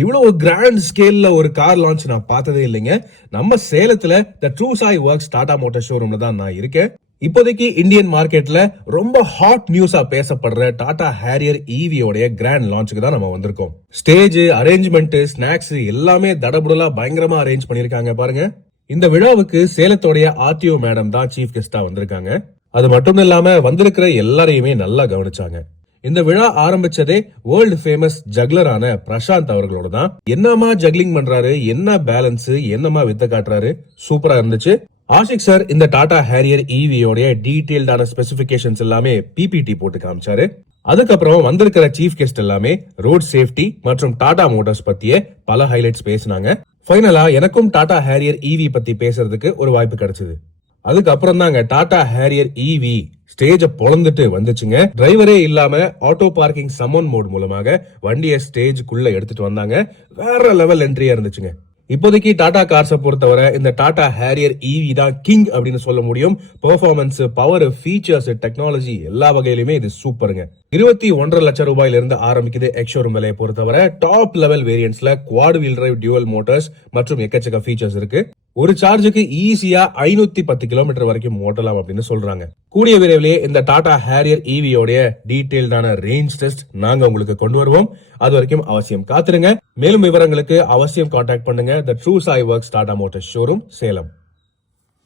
இவ்வளவு கிராண்ட் ஸ்கேல்ல ஒரு car launch நான் பார்த்ததே இல்லைங்க. நம்ம சேலத்துல the true Sai works Tata motor ஷோரூம்ல தான் நான் இருக்கேன். இப்போதைக்கு இந்தியன் மார்க்கெட்ல ரொம்ப ஹாட் நியூஸா பேசப்படுற டாடா ஹேரியர் ஈவியோடைய கிராண்ட் லான்ச்சுக்கு தான் நம்ம வந்திருக்கோம். ஸ்டேஜ், அரேஞ்ச்மெண்ட், ஸ்நாக்ஸ் எல்லாமே தடபுடலா பயங்கரமா அரேஞ்ச் பண்ணிருக்காங்க பாருங்க. இந்த விழாவுக்கு சேலத்தோடைய ஆர்டிஓ மேடம் தான் சீஃப் கெஸ்டா வந்திருக்காங்க. அது மட்டும் இல்லாம வந்திருக்கிற எல்லாரையுமே நல்லா கவனிச்சாங்க. இந்த விழா ஆரம்பிச்சதே வேர்ல்டு ஃபேமஸ் ஜக்லரான பிரசாந்த் அவர்களோட தான். என்னமா ஜக்லிங் பண்றாரு, என்ன பேலன்ஸ், என்னமா வித்த காட்டுறாரு, சூப்பரா இருந்துச்சு. ஆஷிக் சார் இந்த டாடா ஹேரியர் ஈவியோட டீடைல்டான ஸ்பெசிபிகேஷன்ஸ் எல்லாமே பிபிடி போட்டு காமிச்சாரு. அதுக்கப்புறம் வந்திருக்கிற சீஃப் கெஸ்ட் எல்லாமே ரோட் சேஃப்டி மற்றும் டாடா மோட்டார்ஸ் பத்திய பல ஹைலைட்ஸ் பேசினாங்க. ஃபைனலா எனக்கும் டாடா ஹேரியர் ஈவி பத்தி பேசுறதுக்கு ஒரு வாய்ப்பு கிடைச்சது. அதுக்கப்புறம் தாங்க டாடா ஹேரியர் ஈவி ஸ்டேஜ பொளந்துட்டு வந்துச்சுங்க. டிரைவரே இல்லாம ஆட்டோ பார்க்கிங் சம்மன் மோட் மூலமாக வண்டியை ஸ்டேஜுக்குள்ள எடுத்துட்டு வந்தாங்க. வேற லெவல் என்ட்ரியா இருந்துச்சுங்க. இப்போதைக்கு டாடா கார்ஸை பொறுத்தவரை இந்த டாடா ஹேரியர் ஈவி தான் கிங் அப்படின்னு சொல்ல முடியும். பெர்ஃபார்மன்ஸ், பவர், ஃபீச்சர்ஸ், டெக்னாலஜி எல்லா வகையிலுமே இது சூப்பருங்க. 21.5 லட்சம் ரூபாயில இருந்து ஆரம்பிக்குது எக்ஸ்ஷோரூம் விலையை பொறுத்தவரை. டாப் லெவல் வேரியன்ட்ஸ்ல quad wheel drive, dual motors மற்றும் எக்கச்சக்க ஃபீச்சர்ஸ் இருக்கு. ஒரு சார்ஜுக்கு ஈஸியா 510 கிலோமீட்டர் வரைக்கும் ஓட்டலாம் அப்படின்னு சொல்றாங்க. கூடிய விரைவிலேயே இந்த டாடா ஹேரியர் ஈவியோடைய டீடைல்டான ரேஞ்ச் டெஸ்ட் நாங்க உங்களுக்கு கொண்டு வருவோம். அது வரைக்கும் அவசியம் காத்துருங்க. மேலும் விவரங்களுக்கு அவசியம் கான்டாக்ட் பண்ணுங்க த true Sai works Tata Motors showroom, Salem.